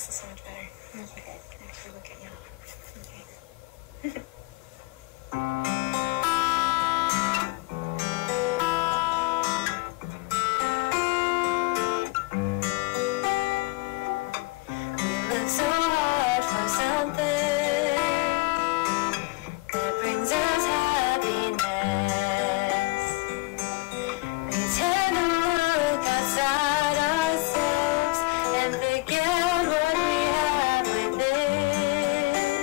This is so much better. Okay. I can actually look at you. Okay. We live so hard for something that brings us happiness. We tend to look outside ourselves and forget what we have within.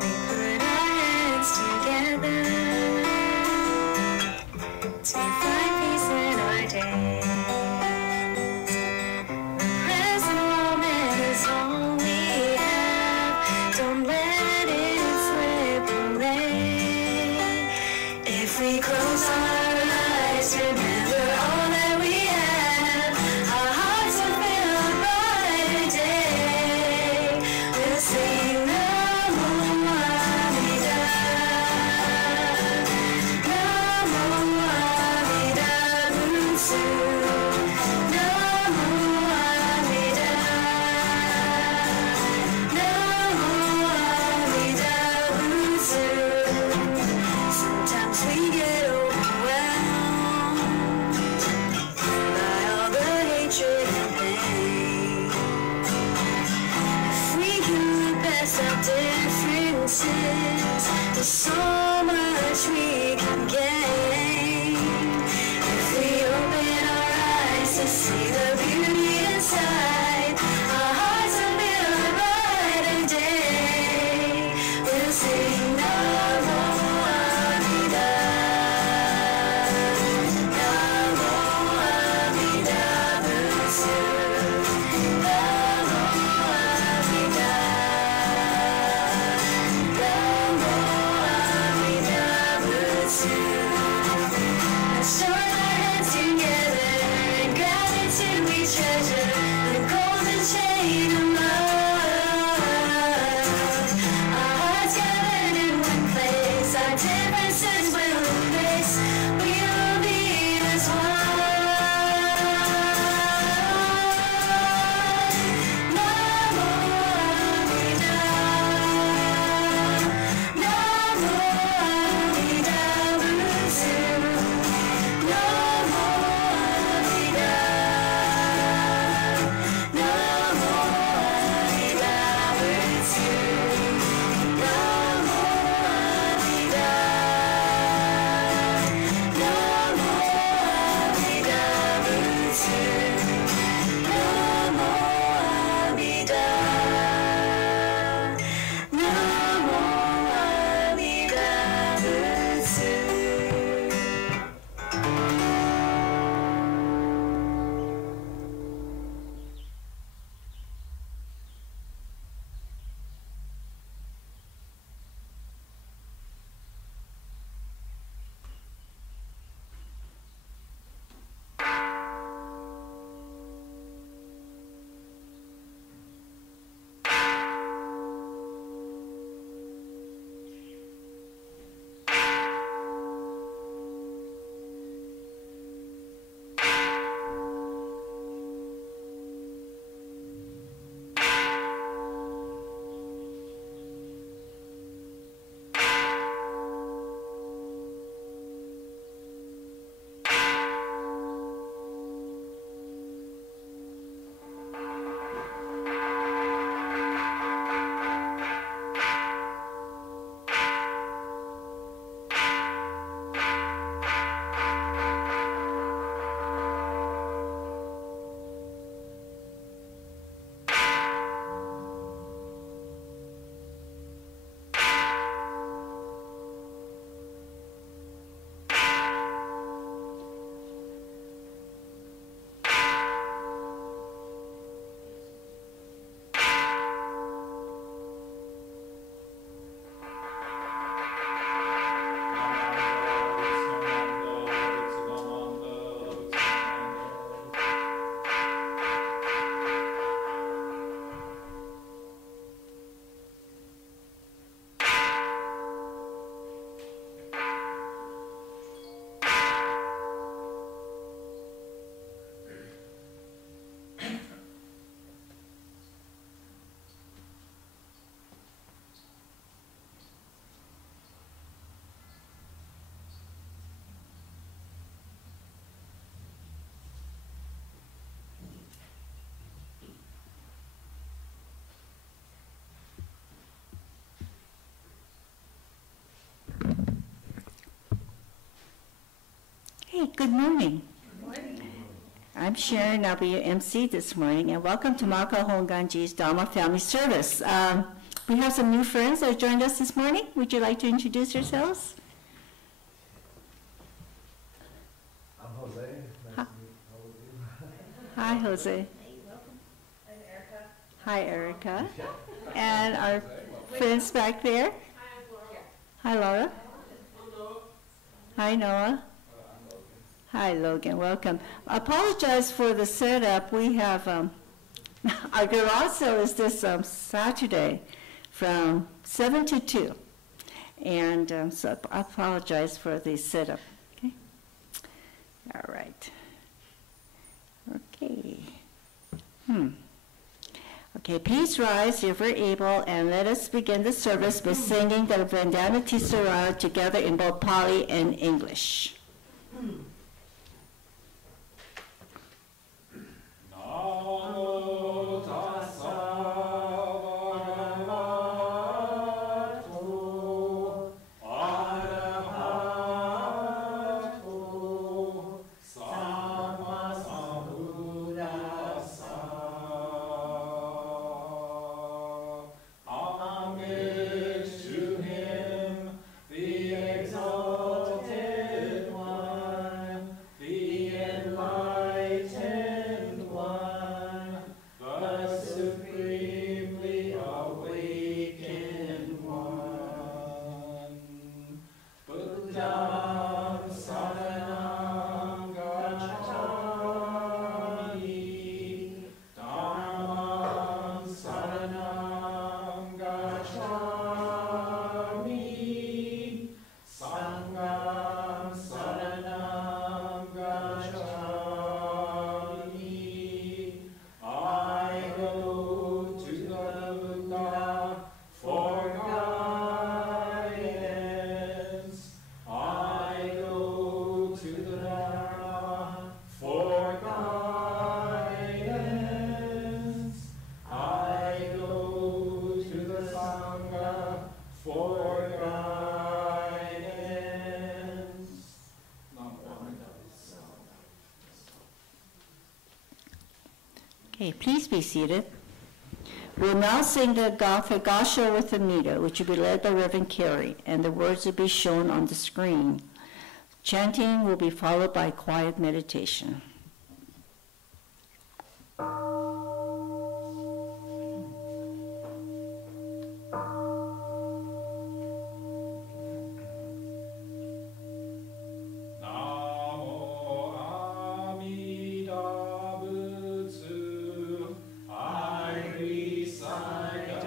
We Good morning. I'm Sharon, I'll be your MC this morning, and welcome to Makawao Honganji's Dharma Family Service. We have some new friends that joined us this morning. Would you like to introduce yourselves? I'm Jose. Nice to meet all of you. Hi, Jose. Hey, welcome. I'm Erica. Hi, Erica. And our friends back there. Hi, Laura. Hi, Noah. Hi, Logan. Welcome. I apologize for the setup. We have our garage sale is this Saturday from 7 to 2. And so I apologize for the setup. Okay. All right. Okay. Okay, please rise if we're able, and let us begin the service by singing the Vandana Tisara together in both Pali and English. Namo tassa bhagavato arahato sammasambuddhassa. Homage to him, the exalted one, the enlightened one, the supremely awakened one. Buddham saranam gacchami, Dharmam saranam gacchami, Sangham saranam gacchami. I go to the Buddha for guidance. I go to the Dharma for guidance. I go to the Sangha for guidance. Okay, please be seated. We'll now sing the Gasha with the meter, which will be led by Reverend Carey, and the words will be shown on the screen. Chanting will be followed by quiet meditation. Namo Amida Butsu. I recite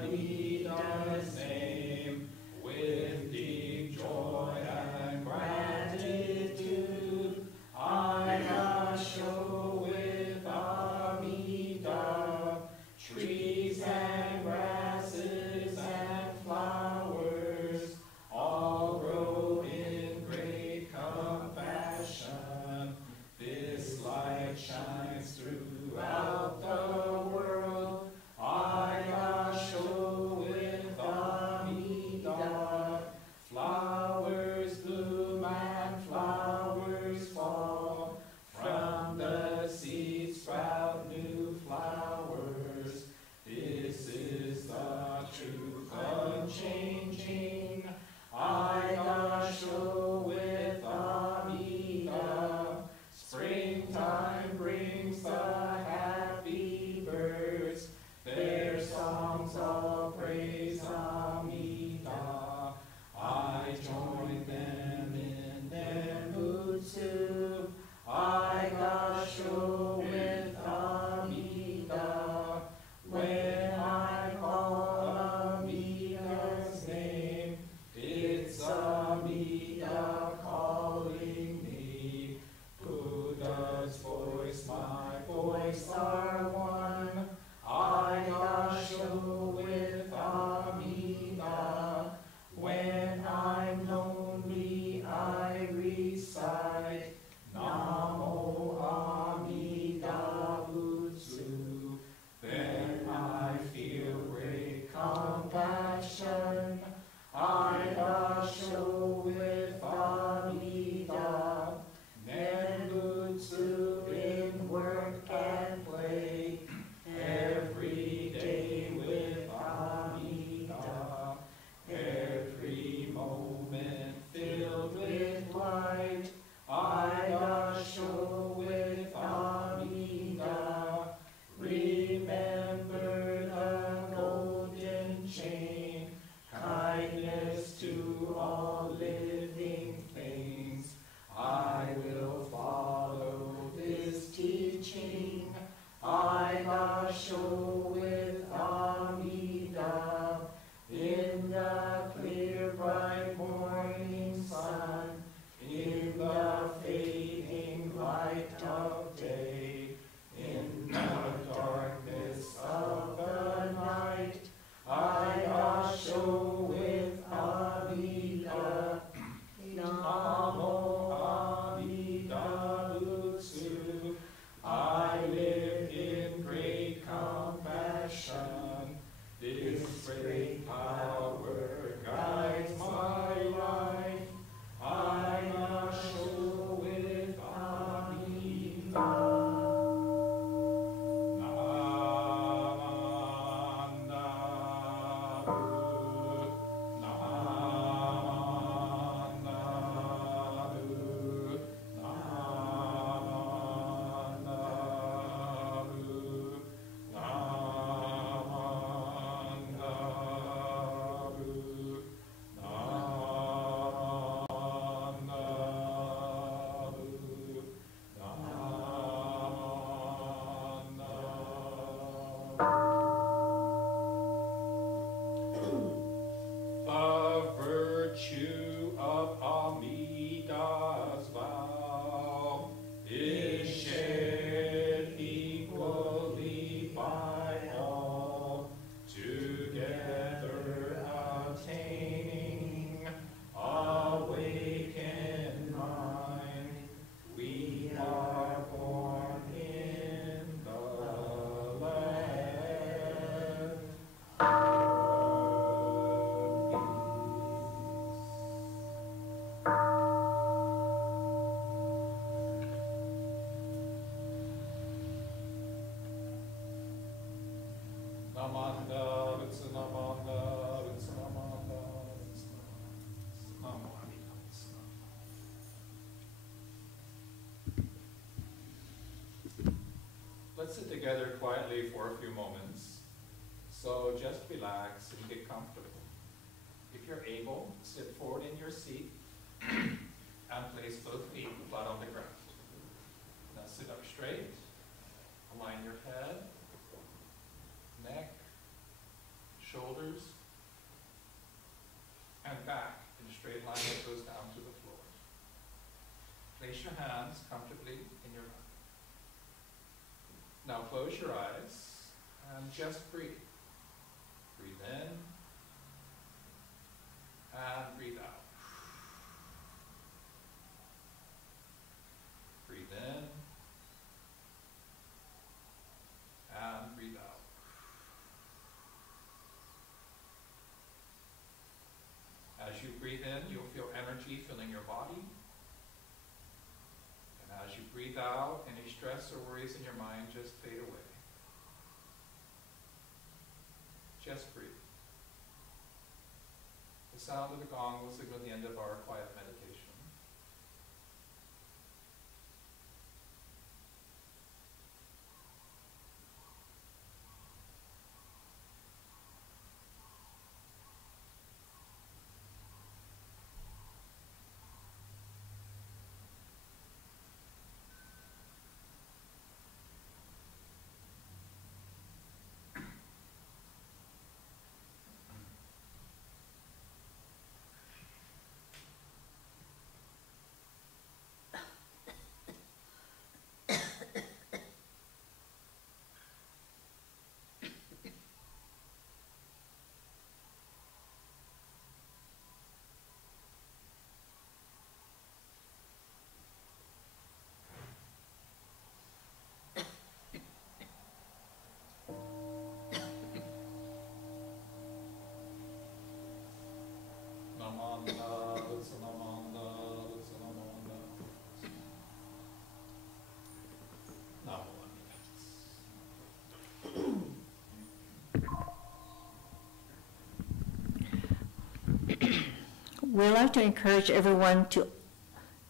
Amida's name with deep joy and gratitude. I show with Amida trees and grasses and flowers, all grow in great compassion. This light shines throughout the world. I show with Amida. Flowers bloom and flowers fall. From the seed sprout new flowers. This is the truth unchanging. I show with Amida. Springtime brings the happy birds. Their songs all praise Amida. I join them in their Butsu. I show with Amida. When I call Amida's name, it's Amida calling me. Buddha's voice, my voice are one. I show with Amida. When I'm lonely, I recite Namo Amida Butsu. Then I feel great compassion. I show with Amida. show with Amida in the clear bright morning sun, in the fading light of day, in the darkness of the night, I show with Amida. Namo Amida Butsu. I live in great compassion. This great power guides my life. I show with Amida. The virtue of Amida's vow is shared equally by all, together attaining awakened mind. We are born in the land of Namanda, it's Namanda, it's Namanda, it's Namanda, it's Namanda. Let's sit together quietly for a few moments. So just relax and get comfortable. If you're able, sit forward in your seat and place both feet flat on the ground. Now sit up straight, align your head, neck, shoulders, and back in a straight line that goes down to the floor. Place your hands comfortably in your lap. Now close your eyes and just breathe. Breathe in and breathe out. Breathe in and breathe out. As you breathe in, you'll feel energy filling your body. And as you breathe out, any stress or worries in your mind just fade away. Just breathe. The sound of the gong will signal the end of our quiet meditation. We'd like to encourage everyone to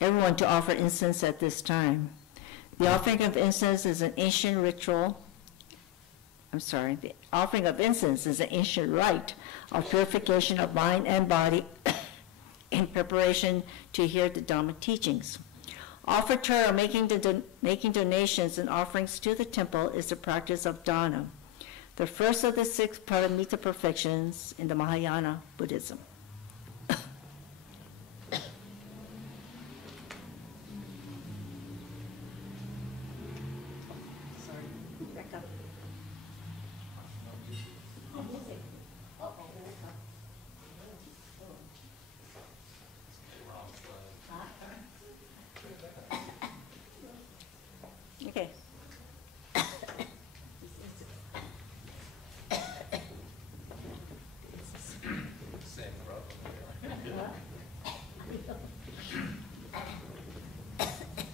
offer incense at this time. The offering of incense is an ancient ritual. The offering of incense is an ancient rite of purification of mind and body in preparation to hear the Dharma teachings. Offertory or making donations and offerings to the temple is the practice of dana, the first of the 6 paramita perfections in the Mahayana Buddhism. Okay. Same problem here.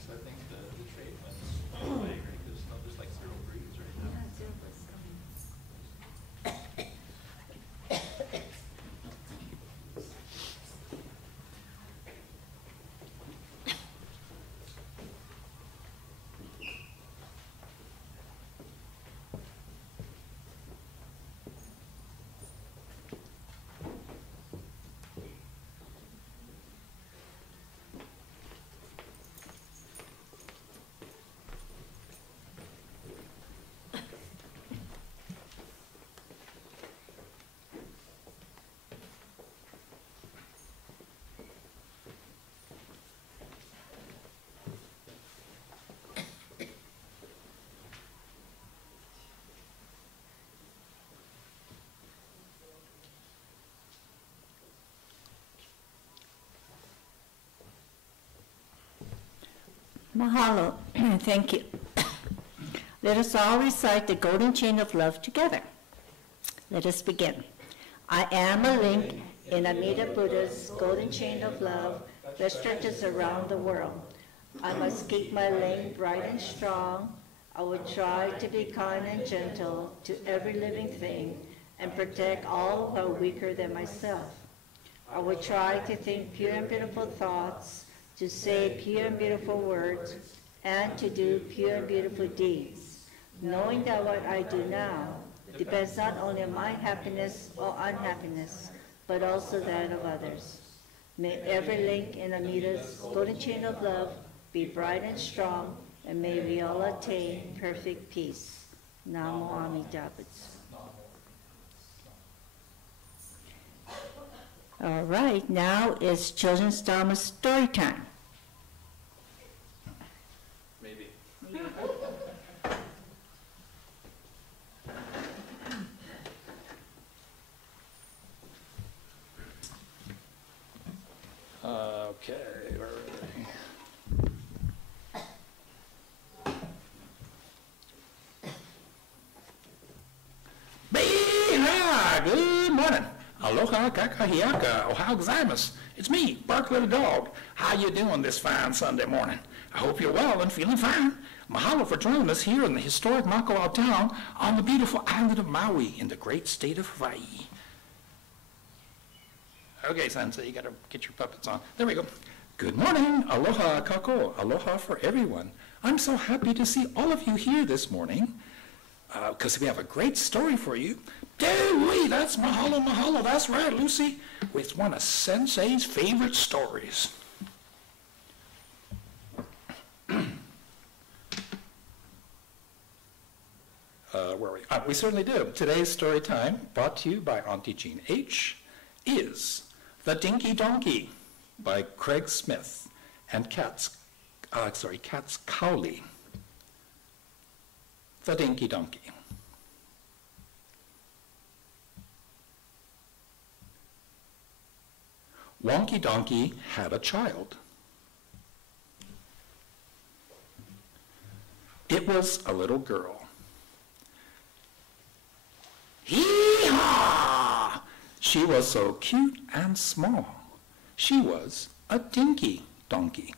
So I think the trade winds away, right? There's like 0 breeze right now. Mahalo. Thank you. Let us all recite the golden chain of love together. Let us begin. I am a link in Amida Buddha's golden chain of love that stretches around the world. I must keep my link bright and strong. I will try to be kind and gentle to every living thing and protect all who are weaker than myself. I will try to think pure and beautiful thoughts, to say pure and beautiful words, and to do pure and beautiful deeds, knowing that what I do now depends not only on my happiness or unhappiness, but also that of others. May every link in Amida's golden chain of love be bright and strong, and may we all attain perfect peace. Namo Amida Butsu. All right, now is Children's Dharma story time. Maybe. Okay, where are they? Good morning. Aloha kakahiaka, ohau gozaimasu. It's me, Barkley the dog. How you doing this fine Sunday morning? I hope you're well and feeling fine. Mahalo for joining us here in the historic Makawao town on the beautiful island of Maui in the great state of Hawaii. Okay, Sensei, you gotta get your puppets on. There we go. Good morning, aloha kako, aloha for everyone. I'm so happy to see all of you here this morning because we have a great story for you. Dewey, that's mahalo, mahalo. That's right, Lucy. It's one of Sensei's favorite stories. Where are we? We certainly do. Today's story time, brought to you by Auntie Jean H., is The Dinky Donkey by Craig Smith and Katz Cowley. The Dinky Donkey. Wonky Donkey had a child. It was a little girl. Hee-haw! She was so cute and small. She was a dinky donkey.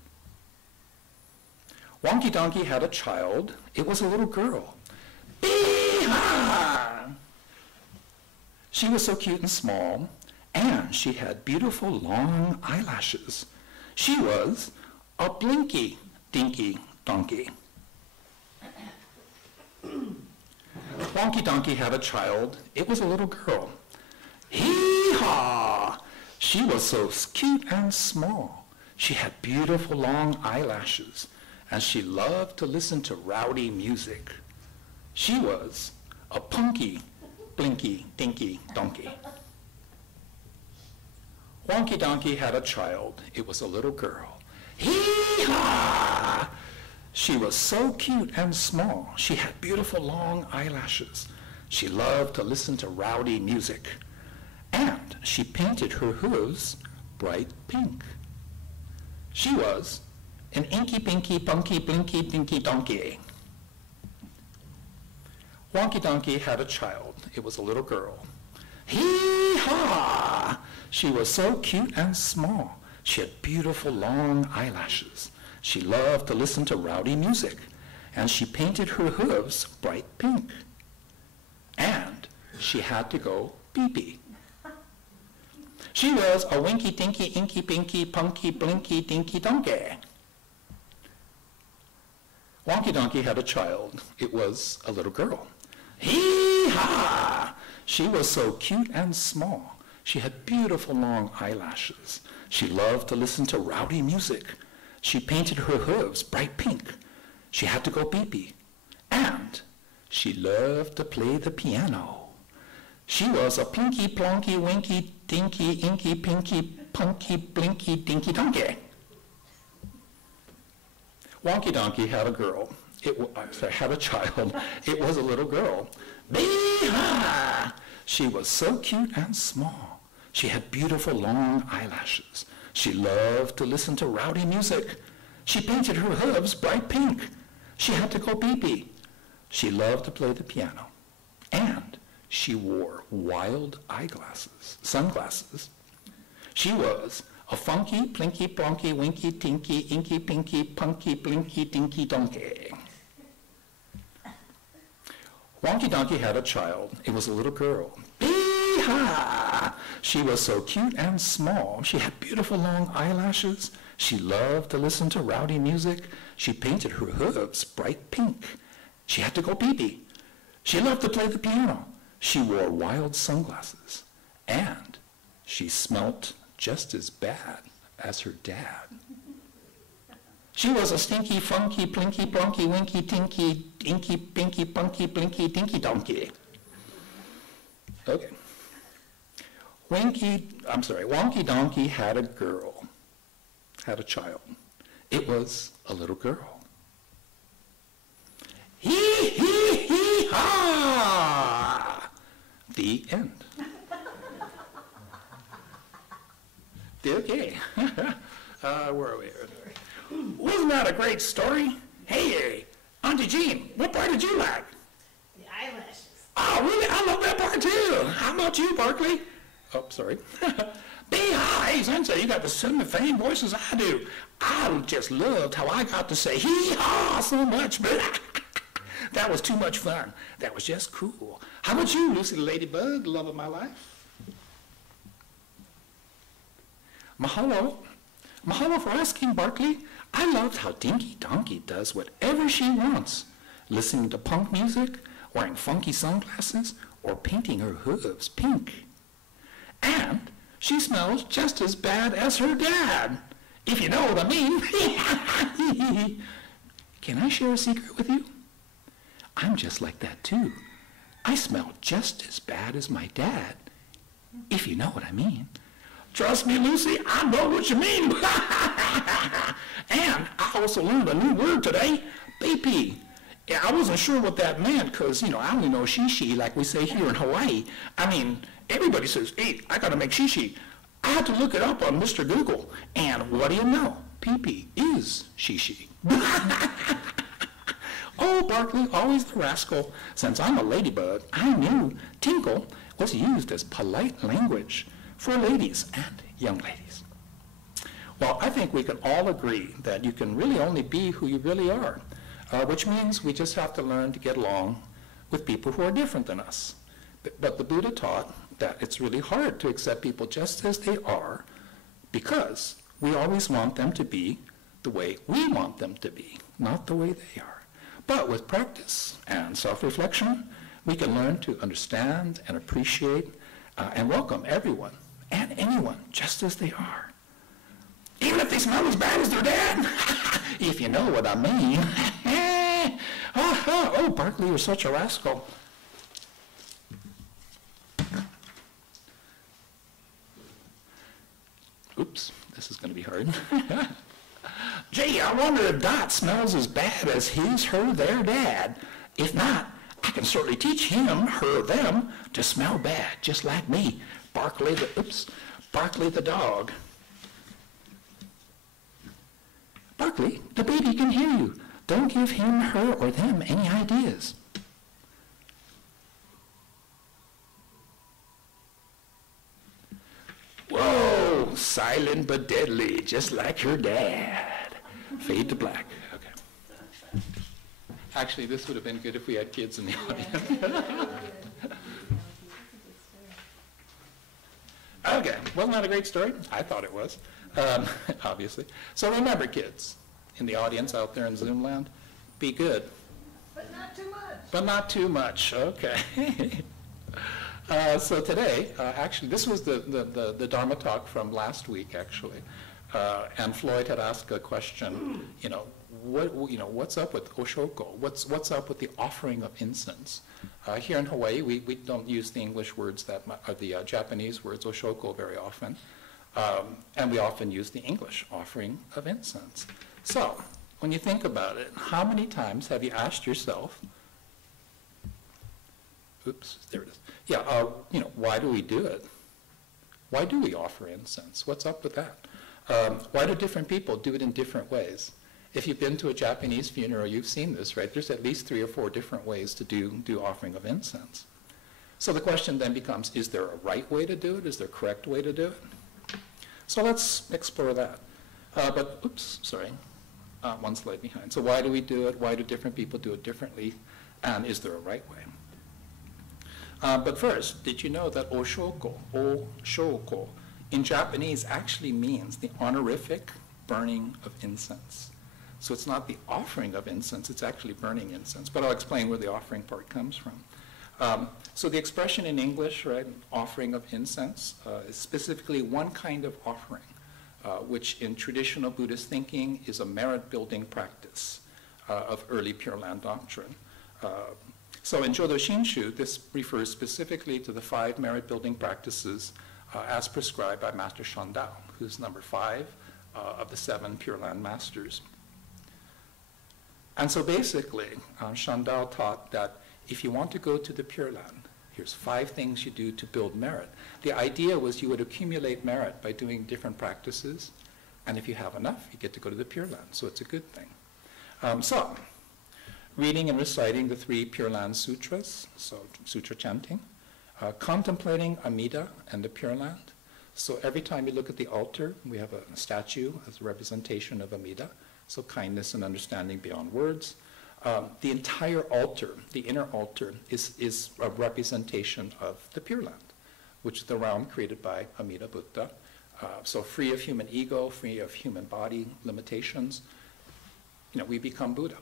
Wonky Donkey had a child. It was a little girl. Hee-haw! She was so cute and small, and she had beautiful long eyelashes. She was a blinky dinky donkey. Wonky Donkey had a child. It was a little girl. Hee-haw! She was so cute and small. She had beautiful long eyelashes. and she loved to listen to rowdy music. She was a punky, blinky, dinky donkey. Wonky Donkey had a child. It was a little girl. Hee-haw! She was so cute and small. She had beautiful long eyelashes. She loved to listen to rowdy music. And she painted her hooves bright pink. She was an inky, pinky, punky, blinky, dinky donkey. Wonky Donkey had a child. It was a little girl. Hee-haw! She was so cute and small. She had beautiful long eyelashes. She loved to listen to rowdy music, and she painted her hooves bright pink. And she had to go pee-pee. She was a winky, dinky, inky, pinky, punky, blinky, dinky donkey. Wonky Donkey had a child. It was a little girl. Hee-haw! She was so cute and small. She had beautiful long eyelashes. She loved to listen to rowdy music. She painted her hooves bright pink. She had to go pee-pee. And she loved to play the piano. She was a plinky, plonky, winky, dinky, inky, pinky, punky, blinky, dinky donkey. Wonky Donkey had a girl. Had a child. It was a little girl. Bee-ha! She was so cute and small. She had beautiful long eyelashes. She loved to listen to rowdy music. She painted her hooves bright pink. She had to go pee-pee. She loved to play the piano. And she wore wild sunglasses. She was a funky, plinky, plonky, winky, tinky, inky, pinky, punky, blinky, dinky donkey. Wonky Donkey had a child. It was a little girl. Bee-ha! She was so cute and small. She had beautiful long eyelashes. She loved to listen to rowdy music. She painted her hooves bright pink. She had to go pee-pee. She loved to play the piano. She wore wild sunglasses. And she smelt just as bad as her dad. She was a stinky, funky, plinky, plonky, winky, tinky, inky, pinky, punky, blinky, dinky donkey. Okay. Wonky Donkey had a child. It was a little girl. Hee-hee-hee-ha! The end. Okay. Where are we? Wasn't that a great story? Hey, Auntie Jean, what part did you like? The eyelashes. Oh, really? I love that part too. How about you, Barkley? Oh, sorry. Hey, Sensei, you got the same voices I do. I just loved how I got to say hee-haw so much. That was too much fun. That was just cool. How about you, Lucy Ladybug, love of my life? Mahalo. Mahalo for asking, Barkley. I loved how Dinky Donkey does whatever she wants, listening to punk music, wearing funky sunglasses, or painting her hooves pink. And she smells just as bad as her dad, if you know what I mean. Can I share a secret with you? I'm just like that too. I smell just as bad as my dad, if you know what I mean. Trust me, Lucy, I know what you mean. And I also learned a new word today, pee-pee. Yeah, I wasn't sure what that meant because, I only know she like we say here in Hawaii. I mean, everybody says, hey, I got to make she. I had to look it up on Mr. Google. And what do you know? Pee-pee is she. Oh, Barkley, always the rascal. Since I'm a ladybug, I knew tinkle was used as polite language for ladies and young ladies. Well, I think we can all agree that you can really only be who you really are, which means we just have to learn to get along with people who are different than us. But the Buddha taught that it's really hard to accept people just as they are because we always want them to be the way we want them to be, not the way they are. But with practice and self-reflection, we can learn to understand and appreciate and welcome everyone and anyone just as they are. Even if they smell as bad as their dad, if you know what I mean. Oh, Barkley, you're such a rascal. Oops, this is going to be hard. Gee, I wonder if Dot smells as bad as his, her, their dad. If not, I can certainly teach him, her, them to smell bad, just like me. Barkley the dog. Barkley, the baby can hear you. Don't give him, her, or them any ideas. Whoa, silent but deadly, just like her dad. Fade to black. Okay. Actually, this would have been good if we had kids in the audience. Okay, wasn't that a great story? I thought it was, obviously. So remember, kids, in the audience out there in Zoom land, be good. But not too much. But not too much, okay. So today, actually, this was the Dharma talk from last week, actually. And Floyd had asked a question, what's up with Oshoko? What's up with the offering of incense? Here in Hawaii, we don't use the English words or the Japanese words Oshoko very often. And we often use the English offering of incense. So, when you think about it, how many times have you asked yourself, oops, there it is. Yeah, why do we do it? Why do we offer incense? What's up with that? Why do different people do it in different ways? If you've been to a Japanese funeral, you've seen this, right? There's at least 3 or 4 different ways to do offering of incense. So the question then becomes, is there a right way to do it? Is there a correct way to do it? So let's explore that. One slide behind. So why do we do it? Why do different people do it differently? And is there a right way? But first, did you know that Oshoko, in Japanese actually means the honorific burning of incense? So it's not the offering of incense, it's actually burning incense. But I'll explain where the offering part comes from. So the expression in English, right, offering of incense, is specifically one kind of offering, which in traditional Buddhist thinking is a merit-building practice of early Pure Land doctrine. So in Jodo Shinshu, this refers specifically to the 5 merit-building practices as prescribed by Master Shandao, who's number 5 of the 7 Pure Land masters. And so basically, Shandao taught that if you want to go to the Pure Land, here's 5 things you do to build merit. The idea was you would accumulate merit by doing different practices, and if you have enough, you get to go to the Pure Land, so it's a good thing. So, reading and reciting the 3 Pure Land sutras, so sutra chanting, contemplating Amida and the Pure Land. So every time you look at the altar, we have a statue as a representation of Amida, so kindness and understanding beyond words. The entire altar, the inner altar, is a representation of the Pure Land, which is the realm created by Amida Buddha. So free of human ego, free of human body limitations, we become Buddha.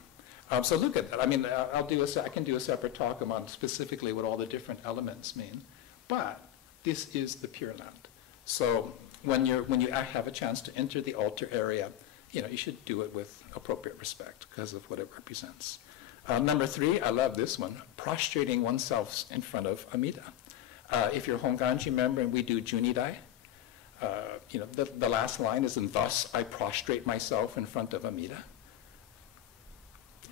So look at that. I mean, I can do a separate talk on specifically what all the different elements mean, but this is the Pure Land. So when you have a chance to enter the altar area, you should do it with appropriate respect because of what it represents. Number 3, I love this one, prostrating oneself in front of Amida. If you're a Honganji member and we do Junidai, the last line is, and thus I prostrate myself in front of Amida.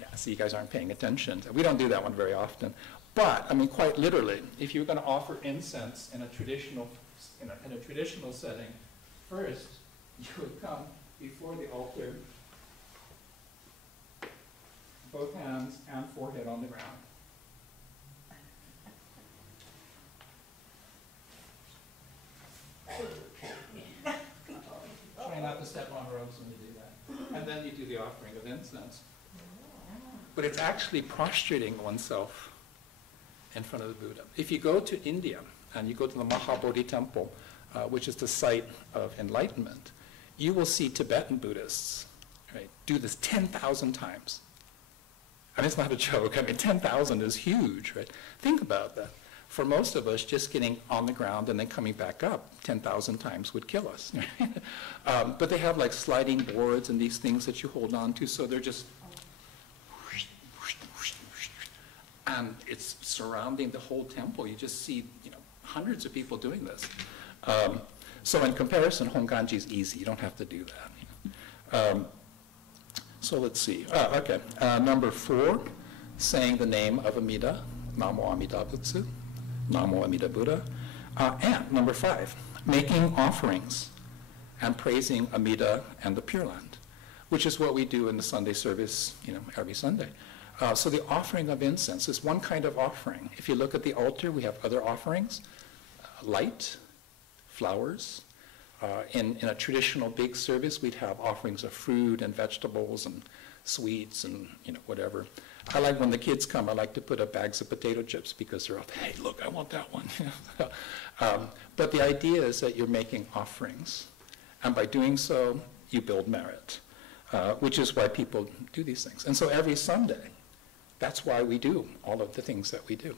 Yeah, so you guys aren't paying attention. We don't do that one very often. But, I mean, quite literally, if you're going to offer incense in a traditional setting, first you would come before the altar, both hands and forehead on the ground. Try not to step on ropes when you do that. And then you do the offering of incense. But it's actually prostrating oneself in front of the Buddha. If you go to India and you go to the Mahabodhi temple, which is the site of enlightenment, you will see Tibetan Buddhists, right, do this 10,000 times. I mean, it's not a joke. I mean, 10,000 is huge, right? Think about that. For most of us, just getting on the ground and then coming back up 10,000 times would kill us. But they have like sliding boards and these things that you hold on to, so they're just, and it's surrounding the whole temple. You just see, hundreds of people doing this. So in comparison, Honganji is easy. You don't have to do that. So let's see. Okay. Number 4, saying the name of Amida, Namo Amida Butsu, Namo Amida Buddha. And number 5, making offerings and praising Amida and the Pure Land, which is what we do in the Sunday service, every Sunday. So the offering of incense is one kind of offering. If you look at the altar, we have other offerings, light, flowers. In a traditional big service, we'd have offerings of fruit and vegetables and sweets and whatever. I like when the kids come, I like to put up bags of potato chips because they're all, hey, look, I want that one. But the idea is that you're making offerings. And by doing so, you build merit, which is why people do these things. And so every Sunday, that's why we do all of the things that we do.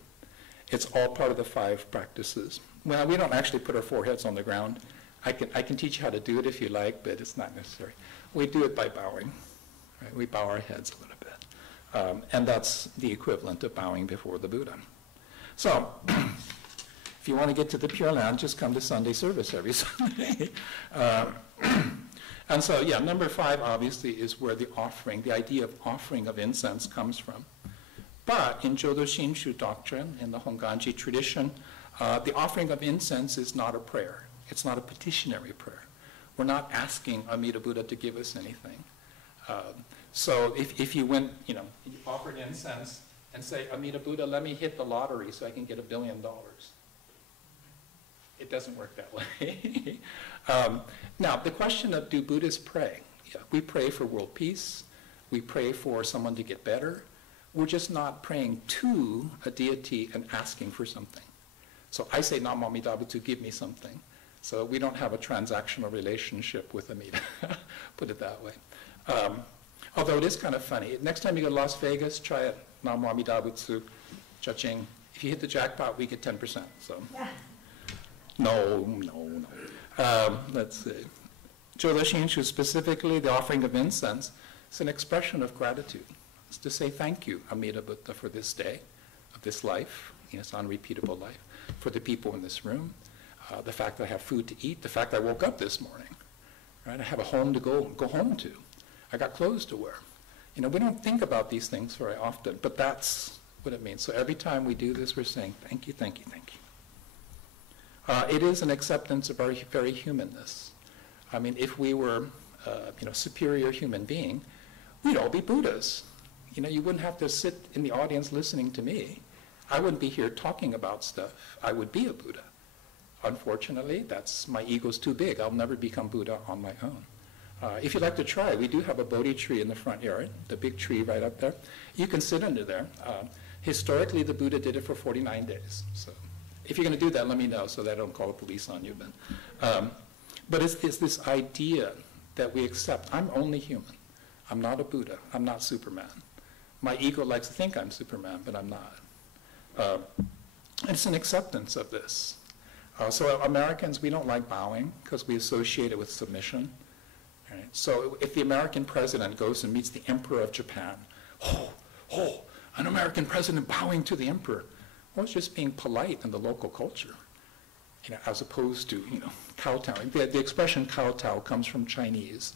It's all part of the 5 practices. Well, we don't actually put our foreheads on the ground. I can teach you how to do it if you like, but it's not necessary. We do it by bowing. Right? We bow our heads a little bit. And that's the equivalent of bowing before the Buddha. So if you want to get to the Pure Land, just come to Sunday service every Sunday. And so, yeah, number 5 obviously is where the idea of offering of incense comes from. But in Jodo Shinshu doctrine, in the Honganji tradition, the offering of incense is not a prayer. It's not a petitionary prayer. We're not asking Amida Buddha to give us anything. So if you went, you offered incense and say, Amida Buddha, let me hit the lottery so I can get $1 billion. It doesn't work that way. Now, the question of do Buddhists pray? Yeah, we pray for world peace. We pray for someone to get better. We're just not praying to a deity and asking for something. So I say, Namo Amida Butsu, give me something. So we don't have a transactional relationship with Amida, put it that way. Although it is kind of funny. Next time you go to Las Vegas, try it, Namo Amida Butsu, cha-ching. If you hit the jackpot, we get 10%. So no. Let's see. Jodo Shinshu, specifically the offering of incense, is an expression of gratitude. It's to say thank you, Amida Buddha, for this day, of this life, this unrepeatable life, for the people in this room, the fact that I have food to eat, the fact that I woke up this morning, right? I have a home to go home to. I got clothes to wear. We don't think about these things very often, but that's what it means. So every time we do this, we're saying thank you, thank you, thank you. It is an acceptance of our very humanness. I mean, if we were, superior human being, we'd all be Buddhas. You wouldn't have to sit in the audience listening to me. I wouldn't be here talking about stuff. I would be a Buddha. Unfortunately, my ego's too big. I'll never become Buddha on my own. If you'd like to try, we do have a Bodhi tree in the front yard, the big tree right up there. You can sit under there. Historically, the Buddha did it for 49 days. So if you're going to do that, let me know so that I don't call the police on you. But it's this idea that we accept. I'm only human. I'm not a Buddha. I'm not Superman. My ego likes to think I'm Superman, but I'm not. It's an acceptance of this. So Americans, we don't like bowing because we associate it with submission. Right? So if the American president goes and meets the emperor of Japan, an American president bowing to the emperor, well, it's just being polite in the local culture, as opposed to, kowtowing. The expression kowtow comes from Chinese.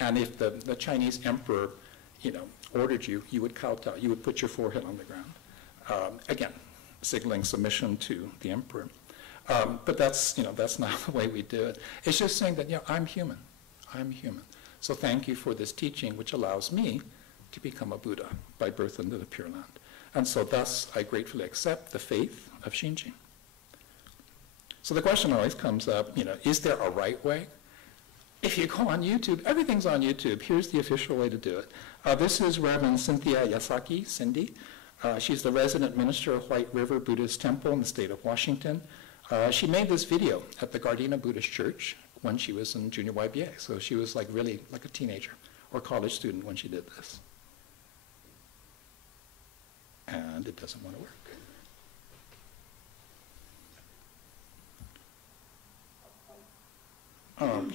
And if the Chinese emperor, ordered you, you would kowtow. You would put your forehead on the ground. Again, signaling submission to the emperor. But that's not the way we do it. It's just saying that, I'm human. I'm human. So thank you for this teaching, which allows me to become a Buddha by birth into the Pure Land. And so thus, I gratefully accept the faith of Shinjin. So the question always comes up, is there a right way? If you go on YouTube, everything's on YouTube. Here's the official way to do it. This is Reverend Cynthia Yasaki, Cindy. She's the resident minister of White River Buddhist Temple in the state of Washington. She made this video at the Gardena Buddhist Church when she was in junior YBA. So she was really like a teenager or college student when she did this. And it doesn't want to work.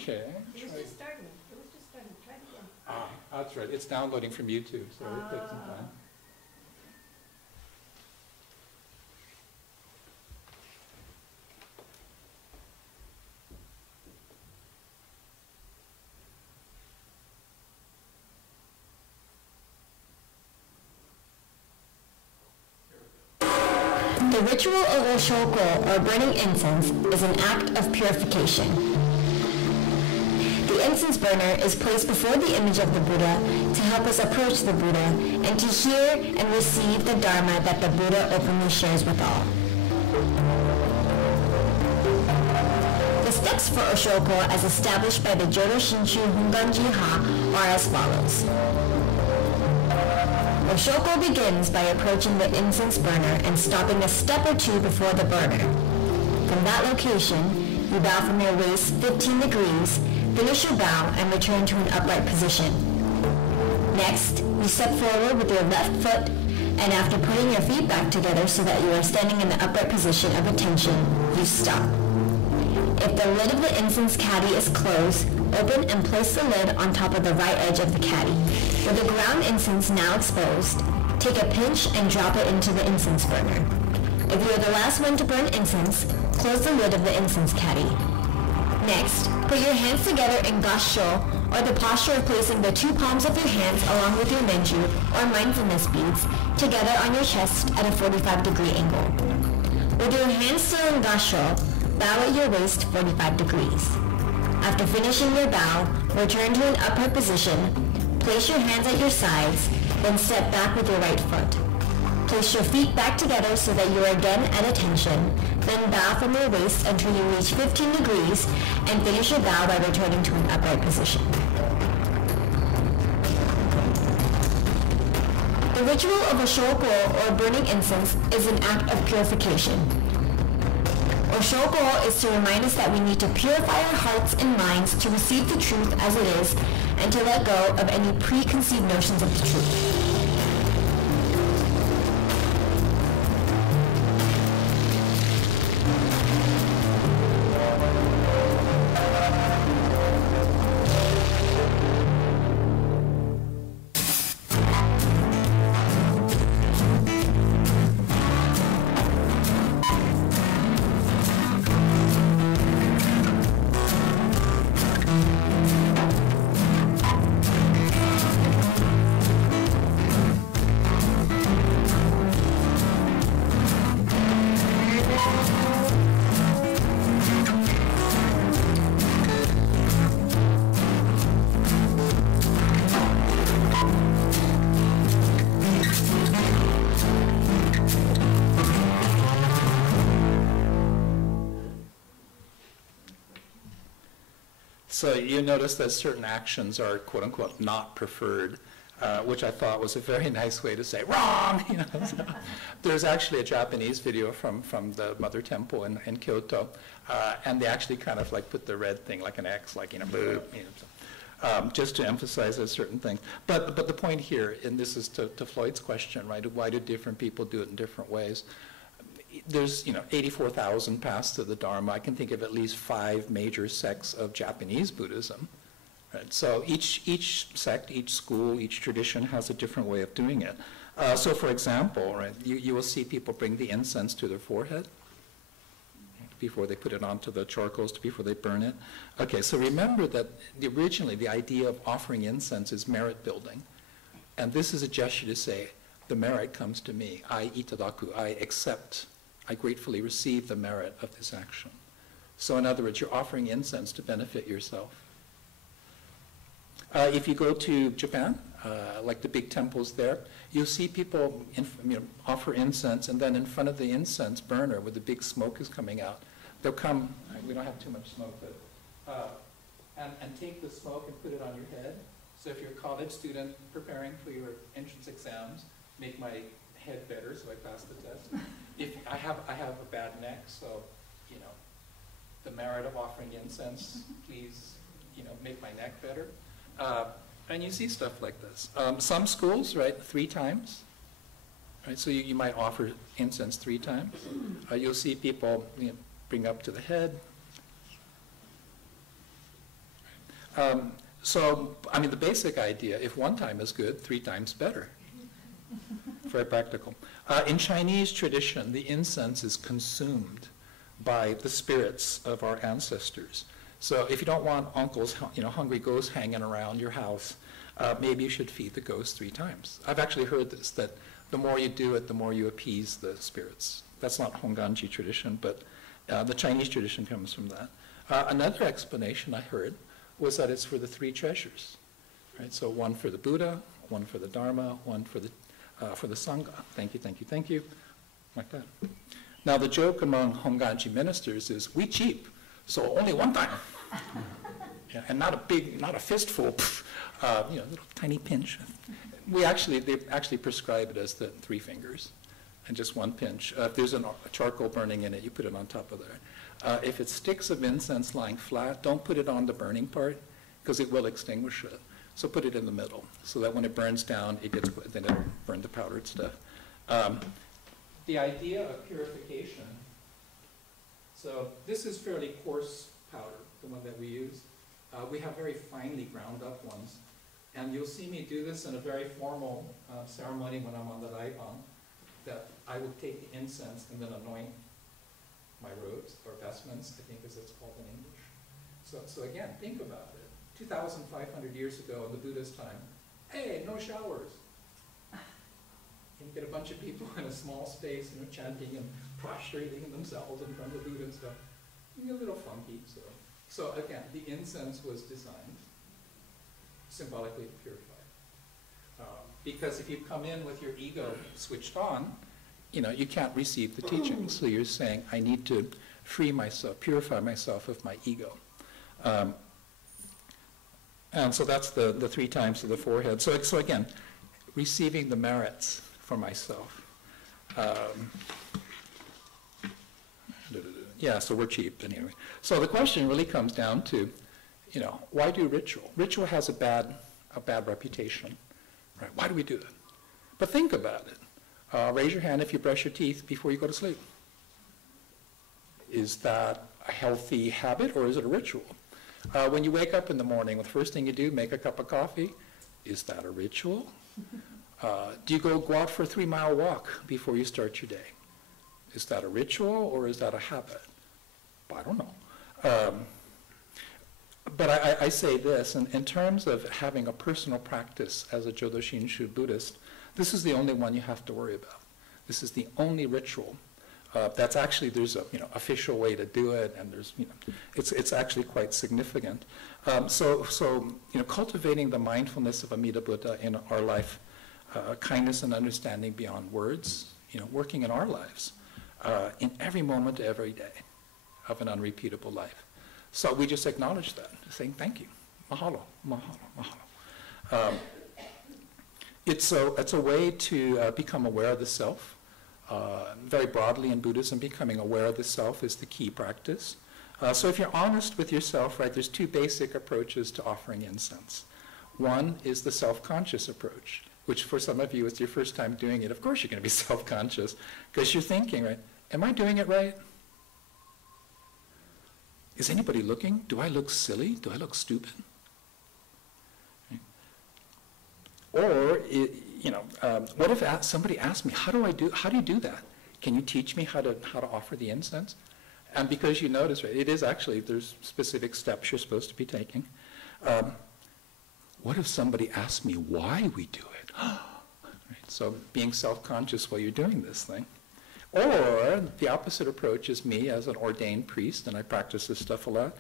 Okay. It was just starting. It was just starting. Try it again. Ah, that's right. It's downloading from YouTube, so it takes some time. The ritual of Oshoko, or burning incense, is an act of purification. The incense burner is placed before the image of the Buddha to help us approach the Buddha and to hear and receive the Dharma that the Buddha openly shares with all. The steps for Oshoko, as established by the Jodo Shinshu Hunganji Ha, are as follows. Oshoko begins by approaching the incense burner and stopping a step or two before the burner. From that location, you bow from your waist 15 degrees, finish your bow, and return to an upright position. Next, you step forward with your left foot, and after putting your feet back together so that you are standing in the upright position of attention, you stop. If the lid of the incense caddy is closed, open and place the lid on top of the right edge of the caddy. With the ground incense now exposed, take a pinch and drop it into the incense burner. If you are the last one to burn incense, close the lid of the incense caddy. Next, put your hands together in gassho, or the posture of placing the two palms of your hands along with your nenju, or mindfulness beads, together on your chest at a 45-degree angle. With your hands still in gassho, bow at your waist 45 degrees. After finishing your bow, return to an upright position, place your hands at your sides, then step back with your right foot. Place your feet back together so that you are again at attention, then bow from your waist until you reach 15 degrees and finish your bow by returning to an upright position. The ritual of Oshoko, or burning incense, is an act of purification. Oshoko is to remind us that we need to purify our hearts and minds to receive the truth as it is and to let go of any preconceived notions of the truth. So you notice that certain actions are quote unquote not preferred, which I thought was a very nice way to say wrong. You know, so there's actually a Japanese video from the Mother Temple in Kyoto, and they actually kind of like put the red thing like an X, like boop, so, just to emphasize a certain thing. But the point here, and this is to Floyd's question, right? Why do different people do it in different ways? There's 84,000 paths to the Dharma. I can think of at least 5 major sects of Japanese Buddhism. Right? So each sect, each school, each tradition has a different way of doing it. So for example, right, you will see people bring the incense to their forehead before they put it onto the charcoals, before they burn it. Okay, so remember that originally the idea of offering incense is merit building. And this is a gesture to say, the merit comes to me. I itadaku, I accept, I gratefully receive the merit of this action. So in other words, you're offering incense to benefit yourself. If you go to Japan, like the big temples there, you'll see people offer incense, and then in front of the incense burner where the big smoke is coming out, they'll come, we don't have too much smoke, but, and take the smoke and put it on your head. So if you're a college student preparing for your entrance exams, make my head better so I pass the test. If I have a bad neck, so the merit of offering incense, please make my neck better. And you see stuff like this. Some schools, right, 3 times. Right, so you might offer incense 3 times. You'll see people bring up to the head. So, I mean, the basic idea, if 1 time is good, 3 times better. Very practical. In Chinese tradition, the incense is consumed by the spirits of our ancestors. So if you don't want uncle's, hungry ghosts hanging around your house, maybe you should feed the ghost 3 times. I've actually heard this, that the more you do it, the more you appease the spirits. That's not Hongganji tradition, but the Chinese tradition comes from that. Another explanation I heard was that it's for the 3 treasures, right? So 1 for the Buddha, 1 for the Dharma, 1 for the Sangha. Thank you, thank you, thank you, like that. Now the joke among Hongganji ministers is, we cheap, so only 1 time. Yeah, and not a fistful, little tiny pinch. They actually prescribe it as the 3 fingers, and just 1 pinch. If there's a charcoal burning in it, you put it on top of there. If it's sticks of incense lying flat, don't put it on the burning part, because it will extinguish it. So put it in the middle, so that when it burns down, then it'll burn the powdered stuff. The idea of purification. So this is fairly coarse powder, the one that we use. We have very finely ground up ones. And you'll see me do this in a very formal ceremony when I'm on the Daibang, that I would take the incense and then anoint my robes, or vestments, I think as it's called in English. So again, think about it. 2,500 years ago in the Buddha's time, hey, no showers. And you get a bunch of people in a small space, chanting and prostrating themselves in front of the Buddha and stuff. You get a little funky. So again, the incense was designed symbolically to purify. Because if you come in with your ego switched on, you can't receive the teaching. So you're saying, I need to free myself, purify myself of my ego. And so that's the 3 times to the forehead. So again, receiving the merits for myself. Yeah, so we're cheap anyway. So the question really comes down to, why do ritual? Ritual has a bad reputation, right? Why do we do it? But think about it. Raise your hand if you brush your teeth before you go to sleep. Is that a healthy habit, or is it a ritual? When you wake up in the morning, the first thing you do, make a cup of coffee. Is that a ritual? Do you go out for a 3-mile walk before you start your day? Is that a ritual, or is that a habit? I don't know. But I say this, in terms of having a personal practice as a Jodo Shinshu Buddhist, this is the only one you have to worry about. This is the only ritual. That's actually, there's a official way to do it, and there's, it's actually quite significant. So cultivating the mindfulness of Amida Buddha in our life, kindness and understanding beyond words, working in our lives, in every moment, every day of an unrepeatable life. So we just acknowledge that, saying thank you, mahalo, mahalo, mahalo. It's a way to become aware of the self. Very broadly in Buddhism, becoming aware of the self is the key practice. So if you're honest with yourself, right, there's 2 basic approaches to offering incense. One is the self-conscious approach, which for some of you, it's your first time doing it. Of course you're going to be self-conscious, because you're thinking, right, am I doing it right? Is anybody looking? Do I look silly? Do I look stupid? Or, what if somebody asked me, how do you do that? Can you teach me how to offer the incense? And because you notice, right, it is actually, there's specific steps you're supposed to be taking. What if somebody asked me why we do it? Right, so being self-conscious while you're doing this thing. Or the opposite approach is me as an ordained priest, and I practice this stuff a lot.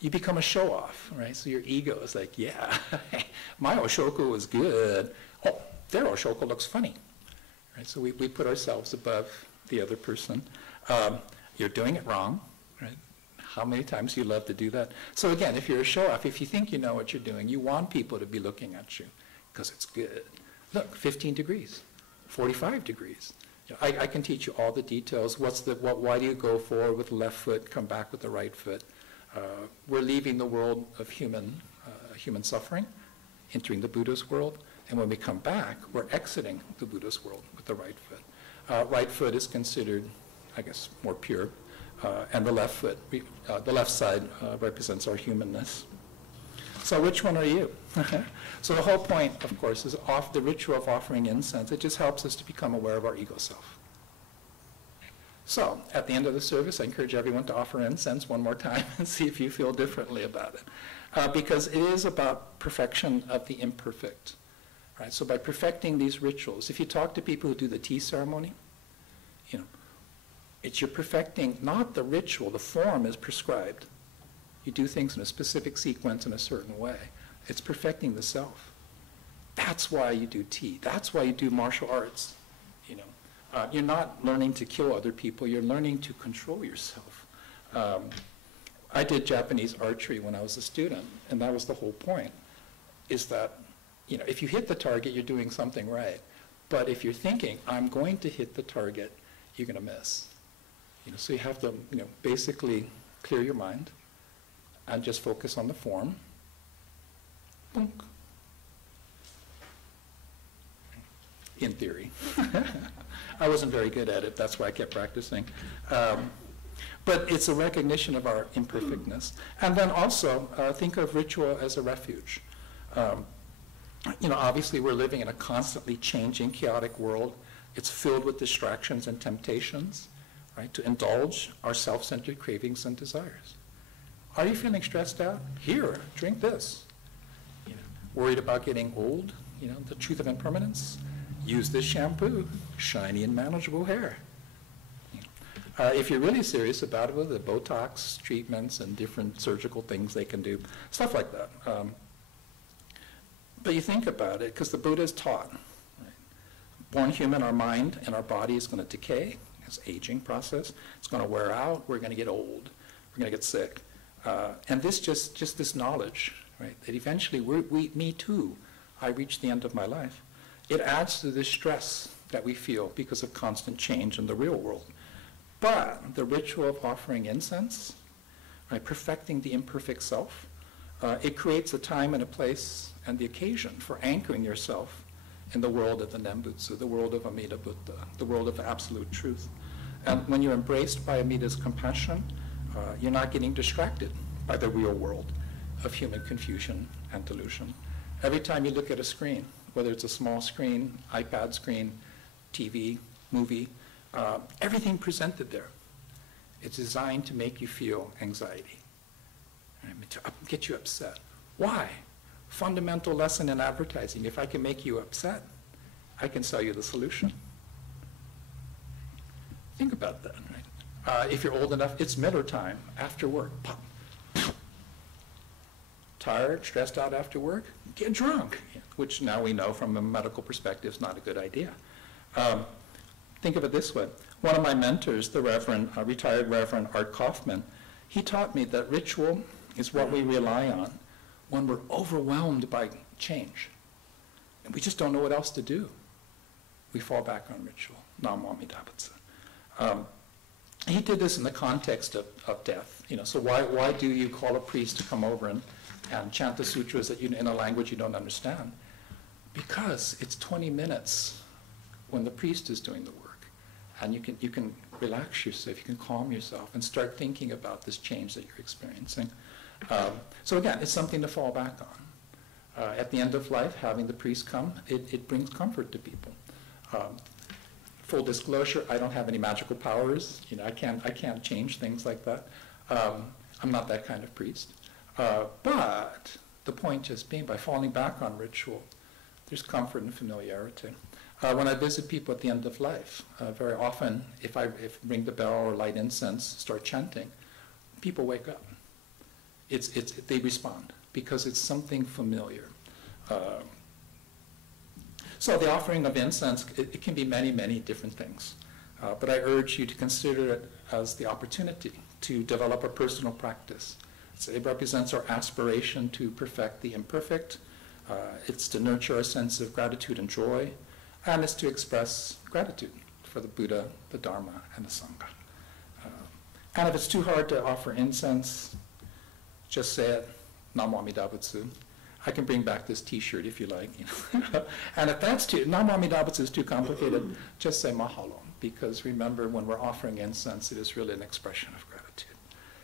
You become a show-off, right? So your ego is like, yeah, my Oshoku was good. Oh, their Oshoku looks funny, right? So we put ourselves above the other person. You're doing it wrong, right? How many times do you love to do that? So again, if you're a show-off, if you think you know what you're doing, you want people to be looking at you because it's good. Look, 15 degrees, 45 degrees. I can teach you all the details. Why do you go forward with the left foot, come back with the right foot? We're leaving the world of human suffering, entering the Buddha's world, and when we come back, we're exiting the Buddha's world with the right foot. Right foot is considered, I guess, more pure, and the left foot, the left side represents our humanness. So which one are you? So the whole point, of course, is the ritual of offering incense. It just helps us to become aware of our ego self. So at the end of the service, I encourage everyone to offer incense one more time and see if you feel differently about it. Because it is about perfection of the imperfect. Right? So by perfecting these rituals, if you talk to people who do the tea ceremony, you know, you're perfecting not the ritual, the form is prescribed. You do things in a specific sequence in a certain way. It's perfecting the self. That's why you do tea. That's why you do martial arts. You know, you're not learning to kill other people. You're learning to control yourself. I did Japanese archery when I was a student, and that was the whole point, is that, you know, if you hit the target, you're doing something right. But if you're thinking, I'm going to hit the target, you're going to miss. You know, so you have to, you know, basically clear your mind and just focus on the form. Boom. In theory. I wasn't very good at it. That's why I kept practicing. But it's a recognition of our imperfectness. And then also, think of ritual as a refuge. You know, obviously we're living in a constantly changing, chaotic world. It's filled with distractions and temptations, right, to indulge our self-centered cravings and desires. Are you feeling stressed out? Here, drink this. You know, worried about getting old? You know, the truth of impermanence? Use this shampoo. Shiny and manageable hair. If you're really serious about it, with the Botox treatments and different surgical things they can do, stuff like that. But you think about it, because the Buddha is taught. Right? Born human, our mind and our body is going to decay. It's an aging process. It's going to wear out. We're going to get old. We're going to get sick. And this just this knowledge, right, that eventually me too, I reach the end of my life. It adds to the stress that we feel because of constant change in the real world. But the ritual of offering incense, right, perfecting the imperfect self, it creates a time and a place and the occasion for anchoring yourself in the world of the Nembutsu, the world of Amida Buddha, the world of absolute truth. And when you're embraced by Amida's compassion, you're not getting distracted by the real world of human confusion and delusion. Every time you look at a screen, whether it's a small screen, iPad screen, TV, movie, everything presented there, it's designed to make you feel anxiety, right, to get you upset. Why? Fundamental lesson in advertising. If I can make you upset, I can sell you the solution. Think about that, right? If you're old enough, it's Miller time, after work. Pop. Tired, stressed out after work, get drunk, which now we know from a medical perspective is not a good idea. Think of it this way. One of my mentors, the retired Reverend Art Kaufman, he taught me that ritual is what we rely on when we're overwhelmed by change. And we just don't know what else to do. We fall back on ritual. Nam Amida Butsu. He did this in the context of death. You know, so why do you call a priest to come over and chant the sutras that in a language you don't understand? Because it's 20 minutes when the priest is doing the work. And you can relax yourself, you can calm yourself and start thinking about this change that you're experiencing. So again, it's something to fall back on. At the end of life, having the priest come, it brings comfort to people. Full disclosure, I don't have any magical powers. You know, I can't change things like that. I'm not that kind of priest. But the point just being, by falling back on ritual, there's comfort and familiarity. When I visit people at the end of life, very often, if I ring the bell or light incense, start chanting, people wake up. They respond because it's something familiar. So the offering of incense, it can be many, many different things. But I urge you to consider it as the opportunity to develop a personal practice. So it represents our aspiration to perfect the imperfect. It's to nurture a sense of gratitude and joy. And it's to express gratitude for the Buddha, the Dharma, and the Sangha. And if it's too hard to offer incense, just say it, Namo Amida Butsu. I can bring back this T-shirt if you like. You know? And if that's Namo Amida Butsu is too complicated, just say Mahalo. Because remember, when we're offering incense, it is really an expression of gratitude.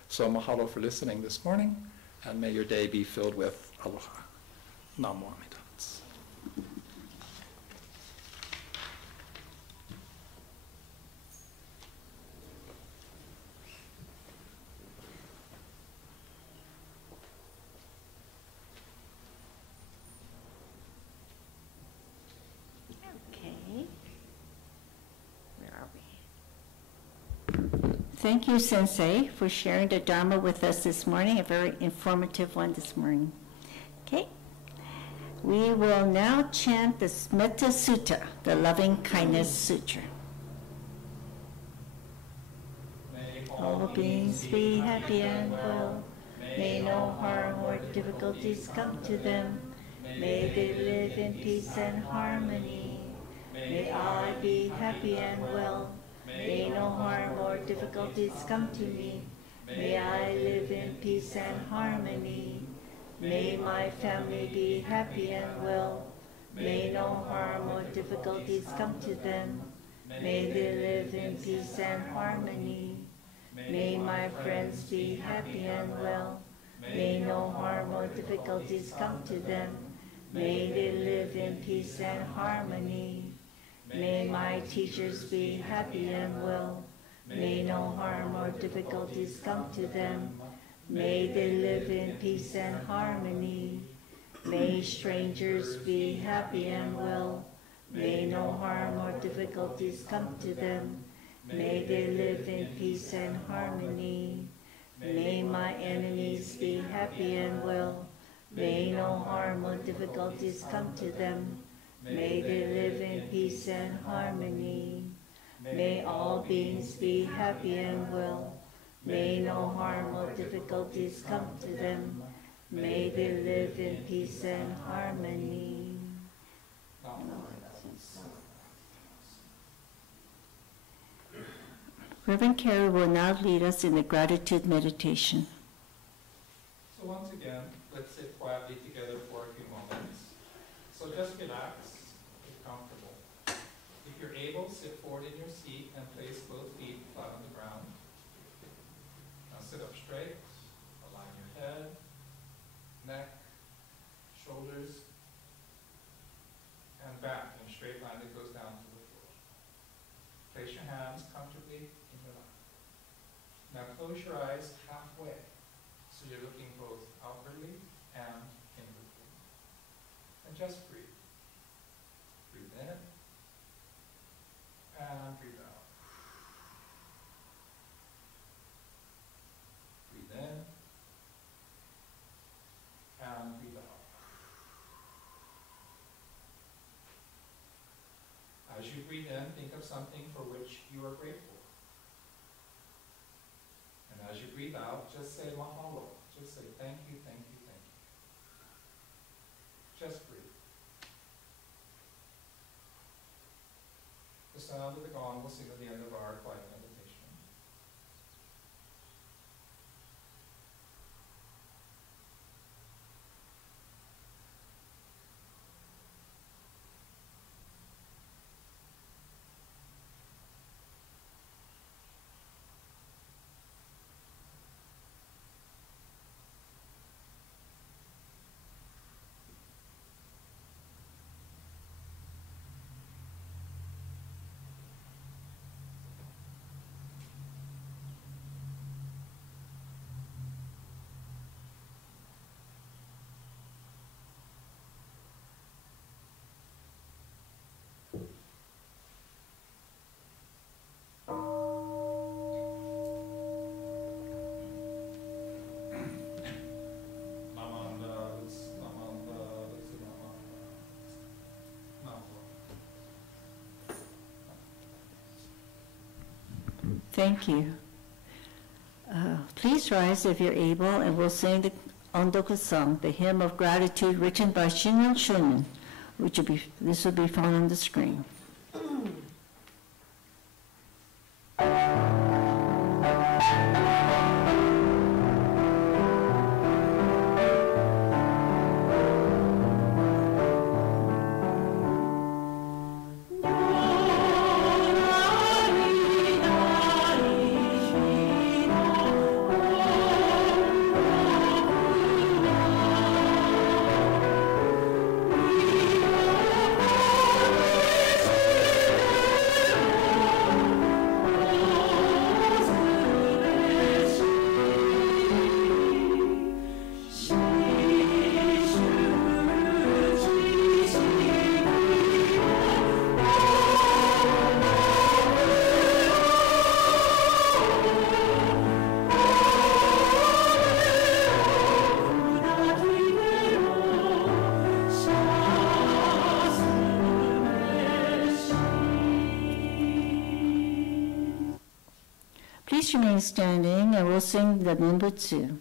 So mahalo for listening this morning, and may your day be filled with aloha. Namo Amida. Okay. Where are we? Thank you, Sensei, for sharing the Dharma with us this morning, a very informative one this morning. Okay. We will now chant the Metta Sutta, the Loving Kindness Sutra. May All beings be happy and well. May no harm or difficulties come to them. May they live in peace and harmony. May I be happy and well. May no harm or difficulties come to me. May I live in peace and harmony. May my family be happy and well. May no harm or difficulties come to them. May they live in peace and harmony. May my friends be happy and well. May no harm or difficulties come to them. May they live in peace and harmony. May my teachers be happy and well. May no harm or difficulties come to them. May they live in peace and harmony. May strangers be happy and well. May no harm or difficulties come to them. May they live in peace and harmony. May my enemies be happy and well. May no harm or difficulties come to them. May they live in peace and harmony. May all beings be happy and well. May no harm or difficulties come to them. May they live in peace and harmony. Reverend Carey will now lead us in the gratitude meditation. So once again, let's sit quietly together for a few moments. So just relax, get comfortable. If you're able, sit forward in your seat and place both feet flat on the ground. Now sit up straight, align your head, neck, shoulders, and back in a straight line that goes down to the floor. Place your hands comfortably in your lap. Now close your eyes halfway, so you're looking both outwardly and inwardly. And just breathe. Breathe in and breathe out. Breathe in and breathe out. As you breathe in, think of something for which you are grateful. And as you breathe out, just say mahalo. Just say thank you, thank you, thank you. Just breathe. The sound of the gong will signal the end of our quiet meditation. Thank you. Please rise if you're able, and we'll sing the Ondoku song, the hymn of gratitude written by Shinran Shonin, this will be found on the screen. Please remain standing and we'll sing the Nembutsu.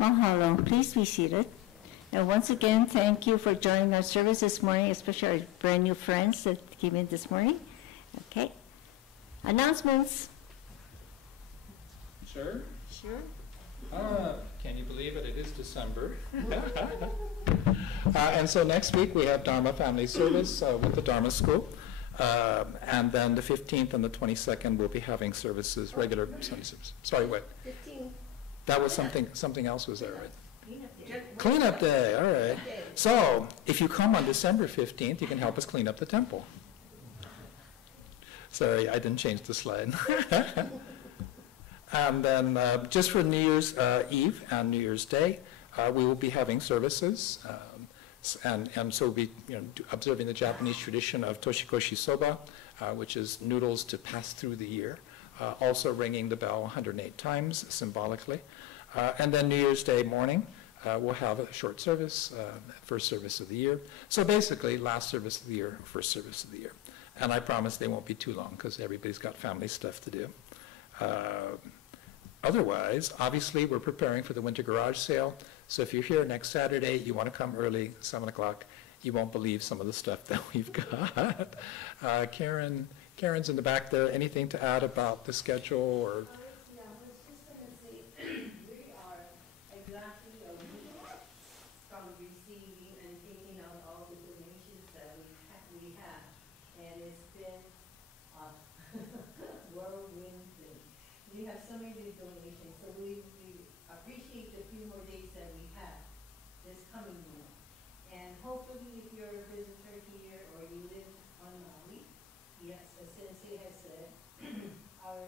Mahalo. Please be seated. And once again, thank you for joining our service this morning, especially our brand new friends that came in this morning. Okay. Announcements. Sure? Sure. Can you believe it? It is December. And so next week we have Dharma Family Service with the Dharma School. And then the 15th and the 22nd we'll be having services, regular Sunday service. Sorry, what? 15. That was something else was there, right? Cleanup day. Cleanup day, all right. So if you come on December 15th, you can help us clean up the temple. Sorry, I didn't change the slide. And then just for New Year's Eve and New Year's Day, we will be having services. And so we'll be observing the Japanese tradition of toshikoshi soba, which is noodles to pass through the year. Also ringing the bell 108 times symbolically. And then New Year's Day morning, we'll have a short service, first service of the year. So basically, last service of the year, first service of the year. And I promise they won't be too long because everybody's got family stuff to do. Otherwise, obviously, we're preparing for the winter garage sale. So if you're here next Saturday, you want to come early, 7 o'clock, you won't believe some of the stuff that we've got. Karen's in the back there. Anything to add about the schedule or? Yeah, I was just going to say, we are exactly a week from receiving and taking out all the donations that we have. And it's been a whirlwind thing. We have so many donations, so we appreciate the few more days that we have this coming year. And hopefully, if you're a visitor here or you live on Maui, yes, as Sensei has said, our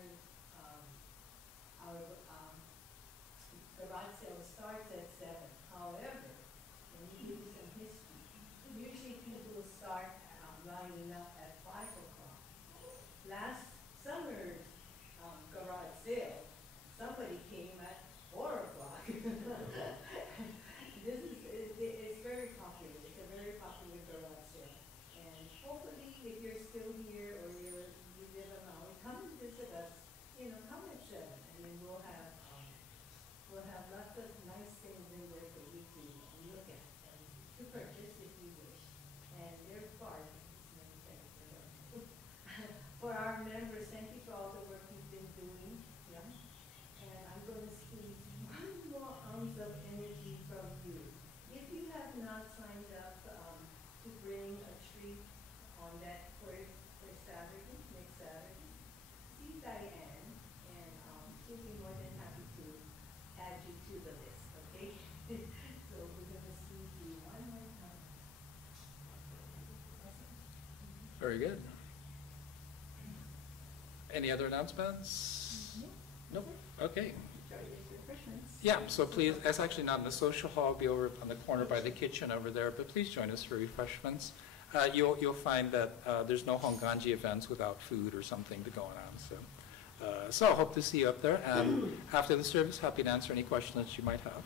Very good. Any other announcements? Nope. Okay. Yeah, so please, that's actually not in the social hall, it'll be over on the corner by the kitchen over there, but please join us for refreshments. You'll find that there's no Honganji events without food or something going on. So I hope to see you up there, and after the service, happy to answer any questions that you might have.